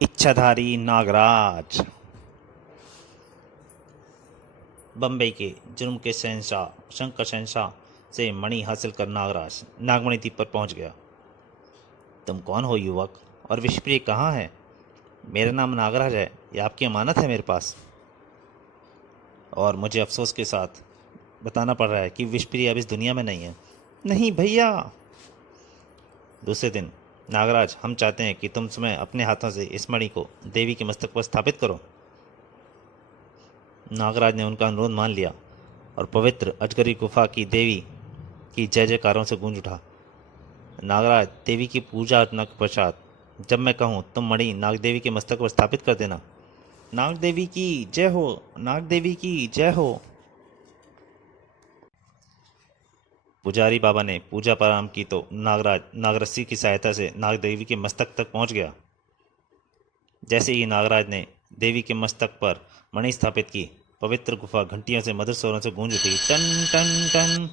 इच्छाधारी नागराज। बम्बई के जुर्म के शहंशाह शंकर शहंशाह से मणि हासिल कर नागराज नागमणि द्वीप पर पहुंच गया। तुम कौन हो युवक, और विषप्रिय कहाँ है? मेरा नाम नागराज है, ये आपकी अमानत है मेरे पास। और मुझे अफसोस के साथ बताना पड़ रहा है कि विषप्रिय अब इस दुनिया में नहीं है। नहीं भैया। दूसरे दिन, नागराज, हम चाहते हैं कि तुम समय अपने हाथों से इस मणि को देवी के मस्तक पर स्थापित करो। नागराज ने उनका अनुरोध मान लिया और पवित्र अजगरी गुफा की देवी की जय जयकारों से गूंज उठा। नागराज, देवी की पूजा अर्चना के पश्चात जब मैं कहूँ तुम मणि नाग देवी के मस्तक पर स्थापित कर देना। नाग देवी की जय हो, नाग देवी की जय हो। पुजारी बाबा ने पूजा प्रारंभ की तो नागराज नागरस्सी की सहायता से नाग देवी के मस्तक तक पहुंच गया। जैसे ही नागराज ने देवी के मस्तक पर मणि स्थापित की, पवित्र गुफा घंटियों से मधुर स्वरों से गूंज उठी, टन टन टन।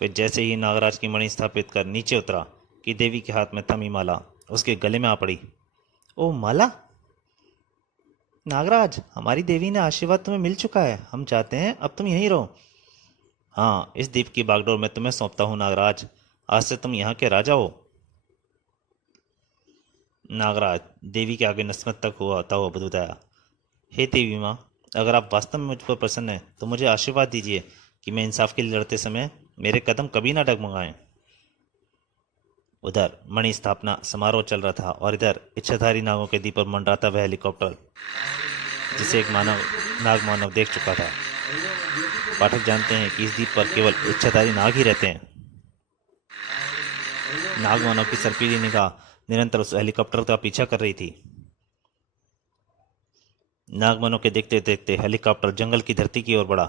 फिर जैसे ही नागराज की मणि स्थापित कर नीचे उतरा कि देवी के हाथ में थमी माला उसके गले में आ पड़ी। ओ माला! नागराज, हमारी देवी ने आशीर्वाद तुम्हें मिल चुका है, हम चाहते हैं अब तुम यहीं रहो। हाँ, इस द्वीप की बागडोर मैं तुम्हें सौंपता हूँ नागराज, आज से तुम यहाँ के राजा हो। नागराज देवी के आगे नतमस्तक हुआ बताया, हे देवी माँ, अगर आप वास्तव में मुझ पर प्रसन्न हैं तो मुझे आशीर्वाद दीजिए कि मैं इंसाफ के लिए लड़ते समय मेरे कदम कभी ना डगमगाएं। उधर मणि स्थापना समारोह चल रहा था और इधर इच्छाधारी नागों के द्वीप पर मंडराता वह हेलीकॉप्टर जिसे एक नाग मानव देख चुका था। पाठक जानते हैं कि इस द्वीप पर केवल इच्छाधारी नाग ही रहते हैं। नाग मानव की सर्पीली निगाह निरंतर उस हेलीकॉप्टर का पीछा कर रही थी। नागमनों के देखते देखते हेलीकॉप्टर जंगल की धरती की ओर बढ़ा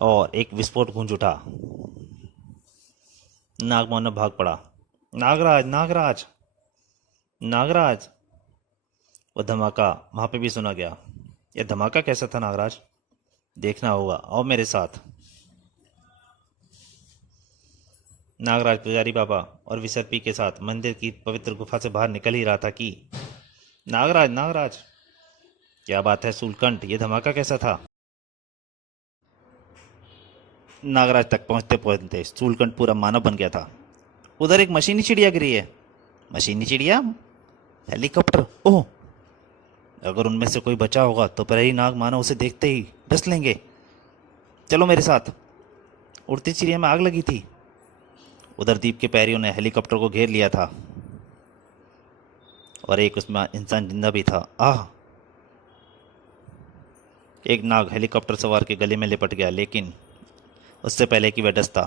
और एक विस्फोट गूंज उठा। नागमोहन भाग पड़ा। नागराज, नागराज, नागराज! वह धमाका वहां पे भी सुना गया। यह धमाका कैसा था नागराज? देखना होगा, आओ मेरे साथ। नागराज पुजारी बाबा और विसर्पी के साथ मंदिर की पवित्र गुफा से बाहर निकल ही रहा था कि नागराज, नागराज! क्या बात है सूलकंठ, यह धमाका कैसा था? नागराज तक पहुंचते पहुंचते सूलकंठ पूरा मानव बन गया था। उधर एक मशीनी चिड़िया गिरी है। मशीनी चिड़िया? हेलीकॉप्टर? ओह! अगर उनमें से कोई बचा होगा तो प्रहरी नाग मानव उसे देखते ही डस लेंगे। चलो मेरे साथ। उड़ती चिड़िया में आग लगी थी। उधर द्वीप के पैरियों ने हेलीकॉप्टर को घेर लिया था और एक उसमें इंसान जिंदा भी था। आह! एक नाग हेलीकॉप्टर सवार के गले में लिपट गया, लेकिन उससे पहले कि वह डसता,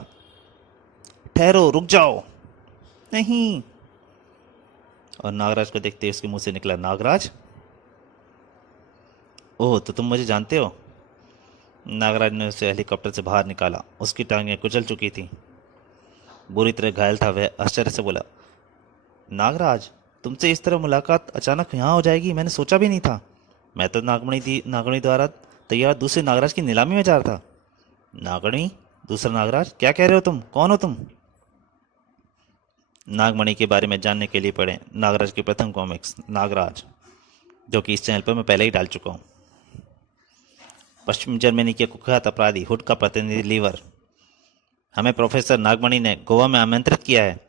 ठहरो, रुक जाओ। नहीं! और नागराज को देखते ही उसके मुंह से निकला, नागराज? ओह, तो तुम मुझे जानते हो? नागराज ने उसे हेलीकॉप्टर से बाहर निकाला। उसकी टांगें कुचल चुकी थीं, बुरी तरह घायल था। वह आश्चर्य से बोला, नागराज, तुमसे इस तरह मुलाकात अचानक यहाँ हो जाएगी मैंने सोचा भी नहीं था। मैं तो नागमणि द्वारा तैयार दूसरे नागराज की नीलामी में जा रहा था। नागमणि? दूसरा नागराज? क्या कह रहे हो तुम? कौन हो तुम? नागमणि के बारे में जानने के लिए पढ़ें नागराज के प्रथम कॉमिक्स नागराज, जो कि इस चैनल पर मैं पहले ही डाल चुका हूँ। पश्चिम जर्मनी के कुख्यात अपराधी हुड का प्रतिनिधि लीवर हमें प्रोफेसर नागमणि ने गोवा में आमंत्रित किया है।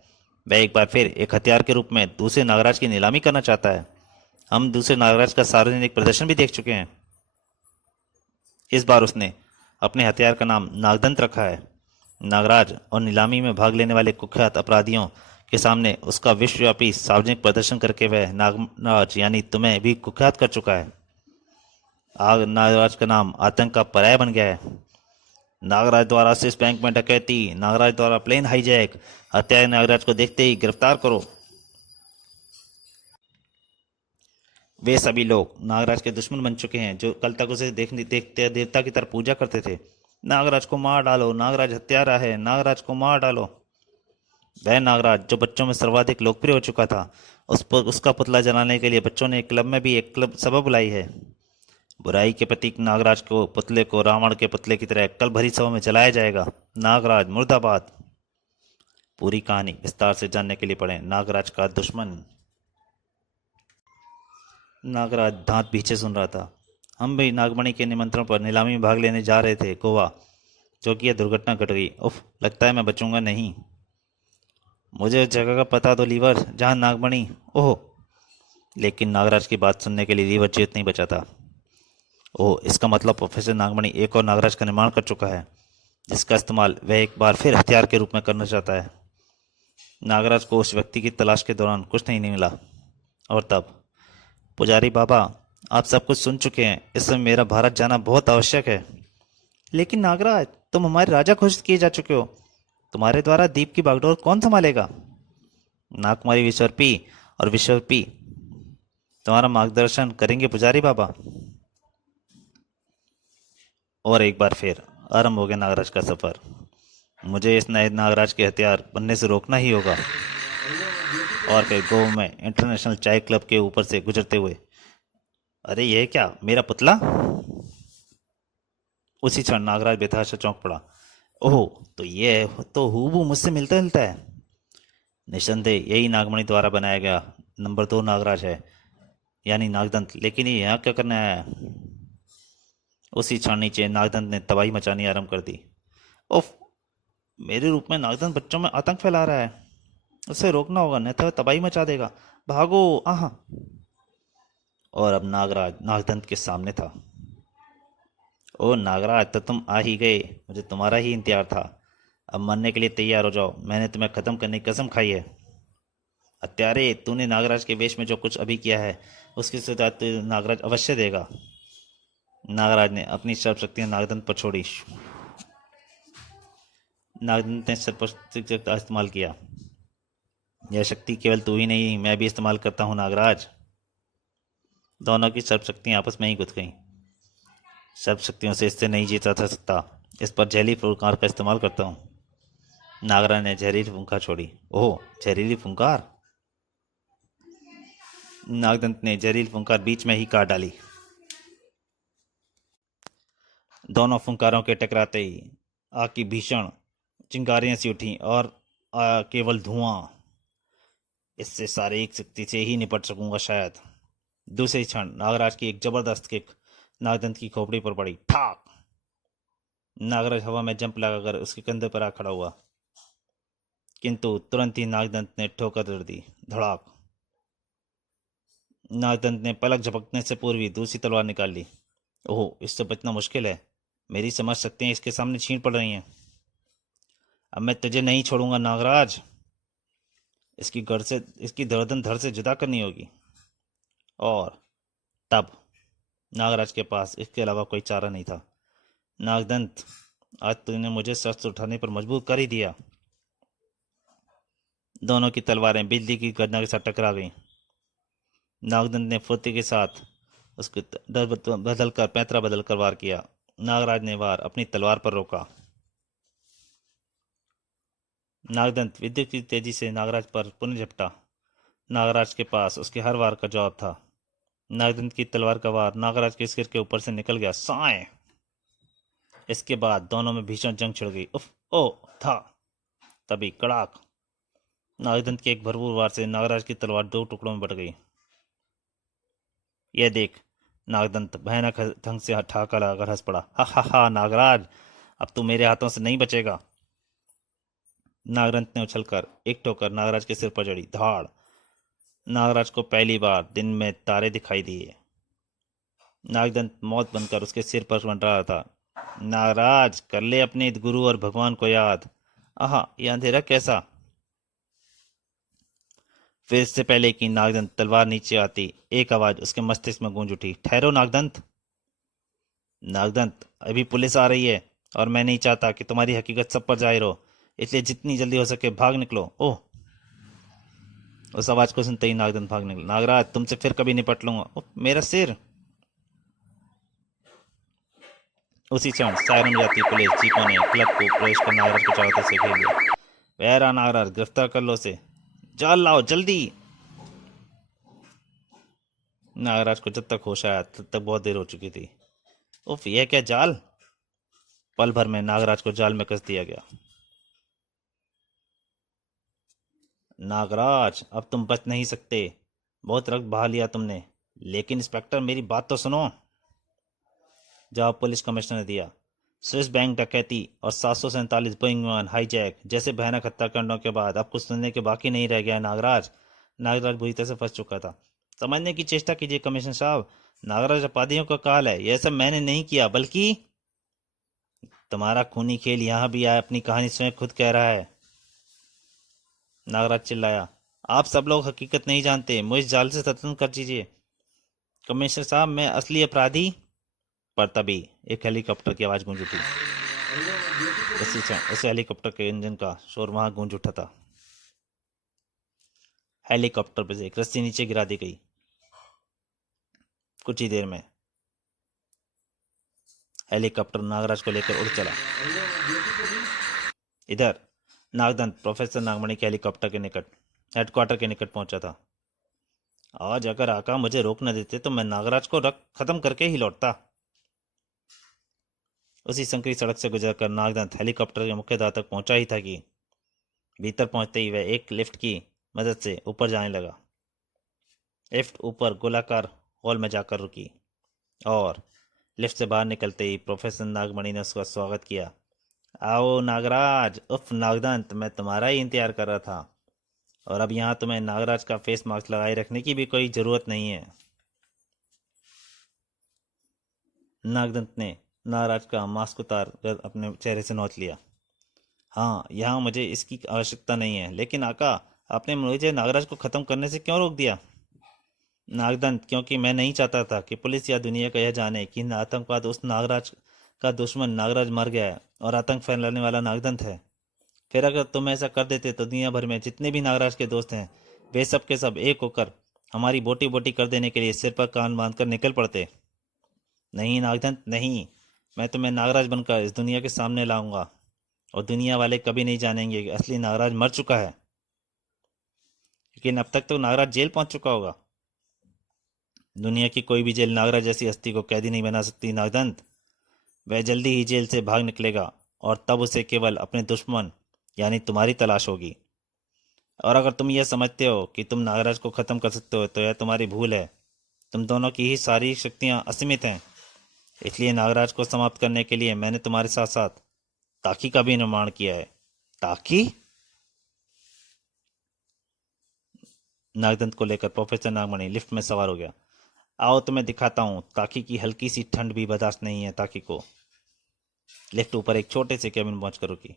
वह एक बार फिर एक हथियार के रूप में दूसरे नागराज की नीलामी करना चाहता है। हम दूसरे नागराज का सार्वजनिक प्रदर्शन भी देख चुके हैं। इस बार उसने अपने हथियार का नाम नागदंत रखा है। नागराज और नीलामी में भाग लेने वाले कुख्यात अपराधियों के सामने उसका विश्वव्यापी सार्वजनिक प्रदर्शन करके वह नागराज यानी तुम्हें भी कुख्यात कर चुका है। नागराज का नाम आतंक का पर्याय बन गया है। नागराज द्वारा स्विस बैंक में डकैती, नागराज द्वारा प्लेन हाईजैक, हत्या। नागराज को देखते ही गिरफ्तार करो। वे सभी लोग नागराज के दुश्मन बन चुके हैं जो कल तक उसे देखते देवता की तरह पूजा करते थे। नागराज को मार डालो, नागराज हत्यारा है, नागराज को मार डालो। वह नागराज जो बच्चों में सर्वाधिक लोकप्रिय हो चुका था, उसका पुतला जलाने के लिए बच्चों ने एक क्लब में भी एक क्लब सभा बुलाई है। बुराई के प्रतीक नागराज को पुतले को रावण के पुतले की तरह कल भरी सभा में जलाया जाएगा। नागराज मुर्दाबाद। पूरी कहानी विस्तार से जानने के लिए पढ़ें नागराज का दुश्मन। नागराज दांत पीछे सुन रहा था। हम भी नागमणि के निमंत्रण पर नीलामी में भाग लेने जा रहे थे गोवा, जो कि यह दुर्घटना घट गई। उफ, लगता है मैं बचूंगा नहीं। मुझे उस जगह का पता दो लीवर, जहाँ नागमणि। ओह, लेकिन नागराज की बात सुनने के लिए लीवर जीवित नहीं बचा था। ओह, इसका मतलब प्रोफेसर नागमणि एक और नागराज का निर्माण कर चुका है, जिसका इस्तेमाल वह एक बार फिर हथियार के रूप में करना चाहता है। नागराज को उस व्यक्ति की तलाश के दौरान कुछ नहीं मिला। और तब, पुजारी बाबा, आप सब कुछ सुन चुके हैं। इस समय मेरा भारत जाना बहुत आवश्यक है। लेकिन नागराज, तुम हमारे राजा घोषित किए जा चुके हो। तुम्हारे द्वारा द्वीप की बागडोर कौन संभालेगा? नागकुमारी विश्वरूपी और विश्वरूपी तुम्हारा मार्गदर्शन करेंगे पुजारी बाबा। और एक बार फिर आरंभ हो गया नागराज का सफर। मुझे इस नए नागराज के हथियार बनने से रोकना ही होगा। और फिर गोवा में इंटरनेशनल चाय क्लब के ऊपर से गुजरते हुए, अरे यह क्या, मेरा पुतला? उसी क्षण नागराज बेतहाशा चौंक पड़ा। ओह, तो ये तो हूबहू मुझसे मिलता जुलता है। निस्संदेह यही नागमणि द्वारा बनाया गया नंबर 2 नागराज है, यानी नागदंत। लेकिन ये यहाँ क्या करने आया है? उसी क्षण नीचे नागदंत ने तबाही मचानी आरंभ कर दी। उफ, मेरे रूप में नागदंत बच्चों में आतंक फैला रहा है। उसे रोकना होगा, नहीं तो वह तबाही मचा देगा। भागो, आहा। और अब नागराज नागदंत के सामने था। ओ नागराज, तो तुम आ ही गए। मुझे तुम्हारा ही इंतजार था। अब मरने के लिए तैयार हो जाओ। मैंने तुम्हें खत्म करने की कसम खाई है। हत्यारे, तूने नागराज के वेश में जो कुछ अभी किया है, उसकी सजा तो नागराज अवश्य देगा। नागराज ने अपनी सर्वशक्तियां नागदंत पर छोड़ी। नागदंत ने सर्वशक्ति का इस्तेमाल किया। यह शक्ति केवल तू ही नहीं, मैं भी इस्तेमाल करता हूँ नागराज। दोनों की सर्वशक्तियां आपस में ही गुथ गईं। सर्वशक्तियों से इससे नहीं जीता जा सकता। इस पर जहरीली फुंकार का इस्तेमाल करता हूँ। नागराज ने जहरीली फुंकार छोड़ी। ओह, जहरीली फुंकार! नागदंत ने जहरीली फुंकार बीच में ही काट डाली। दोनों फुंकारों के टकराते ही आग की भीषण चिंगारियां सी उठी और केवल धुआं। इससे शारीरिक शक्ति से ही निपट सकूंगा शायद। दूसरे क्षण नागराज की एक जबरदस्त किक नागदंत की खोपड़ी पर पड़ी। ठाक! नागराज हवा में जंप लगाकर उसके कंधे पर आ खड़ा हुआ, किंतु तुरंत ही नागदंत ने ठोकर जड़ दी। धड़ाक! नागदंत ने पलक झपकने से पूर्व ही दूसरी तलवार निकाल ली। ओह, इससे बचना मुश्किल है। मेरी समझ शक्तियां इसके सामने छीन पड़ रही हैं। अब मैं तुझे नहीं छोड़ूंगा नागराज। इसकी गर्दन धड़ से जुदा करनी होगी। और तब नागराज के पास इसके अलावा कोई चारा नहीं था। नागदंत, आज तूने मुझे शस्त्र उठाने पर मजबूर कर ही दिया। दोनों की तलवारें बिजली की गर्दन के साथ टकरा गईं। नागदंत ने फुर्ती के साथ उसके पैंतरा बदलकर वार किया। नागराज ने वार अपनी तलवार पर रोका। नागदंत विद्युत की तेजी से नागराज पर पुनः झपटा। नागराज के पास उसके हर वार का जवाब था। नागदंत की तलवार का वार नागराज के सिर के ऊपर से निकल गया। साए! इसके बाद दोनों में भीषण जंग छिड़ गई। उफ, ओ था। तभी कड़ाक! नागदंत के एक भरपूर वार से नागराज की तलवार 2 टुकड़ों में बट गई। यह देख नागदंत भयानक ढंग से ठहाका लगाकर हंस पड़ा। हा हा हा, नागराज, अब तू मेरे हाथों से नहीं बचेगा। नागदंत ने उछलकर एक ठोकर नागराज के सिर पर जड़ी। धाड़! नागराज को पहली बार दिन में तारे दिखाई दिए। नागदंत मौत बनकर उसके सिर पर मंडरा रहा था। नागराज, कर ले अपने गुरु और भगवान को याद। आहा, यह अंधेरा कैसा! फिर इससे पहले कि नागदंत तलवार नीचे आती, एक आवाज उसके मस्तिष्क में गूंज उठी। ठहरो नागदंत! नागदंत, अभी पुलिस आ रही है और मैं नहीं चाहता कि तुम्हारी हकीकत सब पर जाहिर हो, इसलिए जितनी जल्दी हो सके भाग निकलो। ओह! उस आवाज को सुनते ही नागदंत भाग निकला। नागराज, तुमसे फिर कभी निपट लूंगा। ओह, मेरा सिर! उसी क्षण सायरन बजाती पुलिस जीपों ने क्लब को प्रवेश कर नागराज को चारों तरफ से घेर लिया। वह रहा नागराज, गिरफ्तार कर लो उसे। जाल लाओ जल्दी! नागराज को जब तक होश आया तब तक बहुत देर हो चुकी थी। उफ, यह क्या जाल! पल भर में नागराज को जाल में कस दिया गया। नागराज, अब तुम बच नहीं सकते। बहुत रक्त बहा लिया तुमने। लेकिन इंस्पेक्टर मेरी बात तो सुनो, जवाब पुलिस कमिश्नर ने दिया। स्विस बैंक डकैती और 747 बोइंग विमान हाईजैक जैसे भयानक हत्याकांडों के बाद अब कुछ सुनने के बाकी नहीं रह गया। नागराज नागराज बुरी तरह से फंस चुका था। समझने की चेष्टा कीजिए कमिश्नर साहब, नागराज अपराधियों का काल है। यह सब मैंने नहीं किया, बल्कि तुम्हारा खूनी खेल यहाँ भी आया, अपनी कहानी स्वयं खुद कह रहा है। नागराज चिल्लाया। आप सब लोग हकीकत नहीं जानते, मुझे इस जाल से स्वतंत्र कर दीजिए कमिश्नर साहब, मैं असली अपराधी। पर तभी एक हेलीकॉप्टर की आवाज गूंज उठी। उसी हेलीकॉप्टर के इंजन का शोर वहां गूंज उठा था। हेलीकॉप्टर पर से एक रस्सी नीचे गिरा दी गई। कुछ ही देर में हेलीकॉप्टर नागराज को लेकर उड़ चला। इधर नागदंत प्रोफेसर नागमणि के हेलीकॉप्टर के निकट हेडक्वार्टर के निकट पहुंचा था। आज अगर आका मुझे रोक न देते तो मैं नागराज को रख खत्म करके ही लौटता। उसी संकरी सड़क से गुजरकर नागदंत हेलीकॉप्टर के मुख्य द्वार तक पहुंचा ही था कि भीतर पहुंचते ही वह एक लिफ्ट की मदद से ऊपर जाने लगा। लिफ्ट ऊपर गोलाकार हॉल में जाकर रुकी और लिफ्ट से बाहर निकलते ही प्रोफेसर नागमणि ने उसका स्वागत किया। आओ नागराज, उफ नागदंत, मैं तुम्हारा ही इंतजार कर रहा था। और अब यहाँ तुम्हें नागराज का फेस मास्क लगाए रखने की भी कोई जरूरत नहीं है। नागदंत ने नागराज का मास्क उतार कर अपने चेहरे से नोच लिया। हाँ, यहाँ मुझे इसकी आवश्यकता नहीं है, लेकिन आका आपने मुझे नागराज को खत्म करने से क्यों रोक दिया? नागदंत, क्योंकि मैं नहीं चाहता था कि पुलिस या दुनिया का यह जाने कि आतंकवाद उस नागराज का दुश्मन नागराज मर गया है और आतंक फैलाने वाला नागदंत है। फिर अगर तुम ऐसा कर देते तो दुनिया भर में जितने भी नागराज के दोस्त हैं वे सब के सब एक होकर हमारी बोटी बोटी कर देने के लिए सिर पर कान बांधकर निकल पड़ते। नहीं नागदंत नहीं, मैं तुम्हें नागराज बनकर इस दुनिया के सामने लाऊंगा और दुनिया वाले कभी नहीं जानेंगे कि असली नागराज मर चुका है। लेकिन अब तक तो नागराज जेल पहुंच चुका होगा। दुनिया की कोई भी जेल नागराज जैसी हस्ती को कैदी नहीं बना सकती नागदंत। वह जल्दी ही जेल से भाग निकलेगा और तब उसे केवल अपने दुश्मन यानी तुम्हारी तलाश होगी। और अगर तुम यह समझते हो कि तुम नागराज को खत्म कर सकते हो तो यह तुम्हारी भूल है। तुम दोनों की ही सारी शक्तियां असीमित हैं। इसलिए नागराज को समाप्त करने के लिए मैंने तुम्हारे साथ साथ ताकि का भी निर्माण किया है। ताकि? नागदंत को लेकर प्रोफेसर नागमणि लिफ्ट में सवार हो गया। आओ तुम्हें दिखाता हूँ। ताकि की हल्की सी ठंड भी बर्दाश्त नहीं है ताकि को। लिफ्ट ऊपर एक छोटे से कैबिन पहुंचकर रुकी।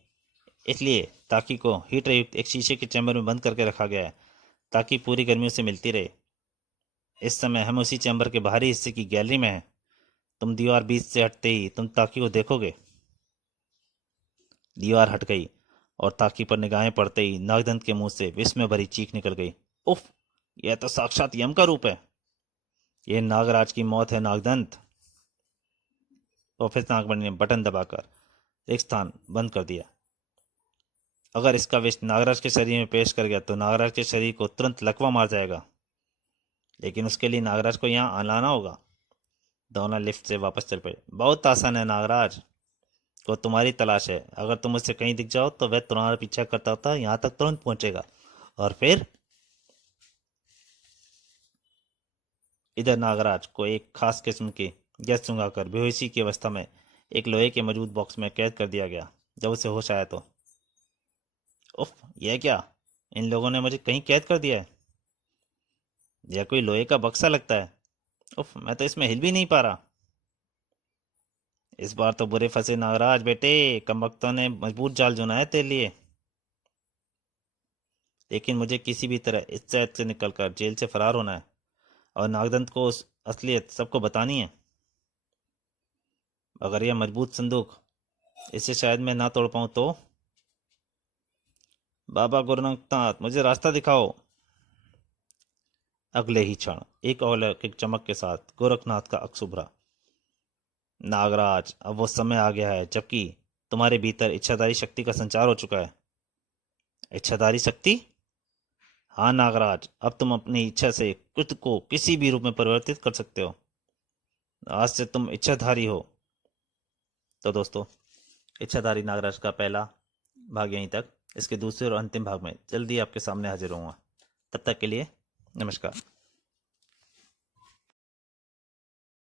इसलिए ताकि को हीटर युक्त एक शीशे के चैम्बर में बंद करके रखा गया है ताकि पूरी गर्मियों से मिलती रहे। इस समय हम उसी चैम्बर के बाहरी हिस्से की गैलरी में हैं। तुम दीवार बीच से हटते ही तुम ताकि को देखोगे। दीवार हट गई और ताकि पर निगाहें पड़ते ही नागदंत के मुंह से विस्मय भरी चीख निकल गई। उफ, यह तो साक्षात यम का रूप है। यह नागराज की मौत है नागदंत। प्रोफेसर नागमणि ने बटन दबाकर एक स्थान बंद कर दिया। अगर इसका विष नागराज के शरीर में पेश कर गया तो नागराज के शरीर को तुरंत लकवा मार जाएगा। लेकिन उसके लिए नागराज को यहाँ लाना होगा। दोनों लिफ्ट से वापस चल पड़े। बहुत आसान है, नागराज को तुम्हारी तलाश है। अगर तुम उससे कहीं दिख जाओ तो वह तुम्हारा पीछा करता होता यहाँ तक तुरंत पहुंचेगा और फिर इधर नागराज को एक खास किस्म की गैस सुंघाकर बेहोशी की अवस्था में एक लोहे के मजबूत बॉक्स में कैद कर दिया गया। जब उसे होश आया तो उफ, यह क्या? इन लोगों ने मुझे कहीं कैद कर दिया है। यह कोई लोहे का बक्सा लगता है। उफ, मैं तो इसमें हिल भी नहीं पा रहा। इस बार तो बुरे फंसे नागराज बेटे, कमबख्तों ने मजबूत जाल जुना है तेरे लिए। लेकिन मुझे किसी भी तरह इस कैद से निकलकर जेल से फरार होना है और नागदंत को उस असलियत सबको बतानी है। अगर यह मजबूत संदूक इसे शायद मैं ना तोड़ पाऊं तो? बाबा गोरखनाथ, मुझे रास्ता दिखाओ। अगले ही क्षण एक अलौकिक चमक के साथ गोरखनाथ का अक्स उभरा। नागराज, अब वो समय आ गया है जबकि तुम्हारे भीतर इच्छाधारी शक्ति का संचार हो चुका है। इच्छाधारी शक्ति? हाँ नागराज, अब तुम अपनी इच्छा से खुद को किसी भी रूप में परिवर्तित कर सकते हो। आज से तुम इच्छाधारी हो। तो दोस्तों, इच्छाधारी नागराज का पहला भाग यहीं तक। इसके दूसरे और अंतिम भाग में जल्दी आपके सामने हाजिर होऊंगा। तब तक के लिए नमस्कार।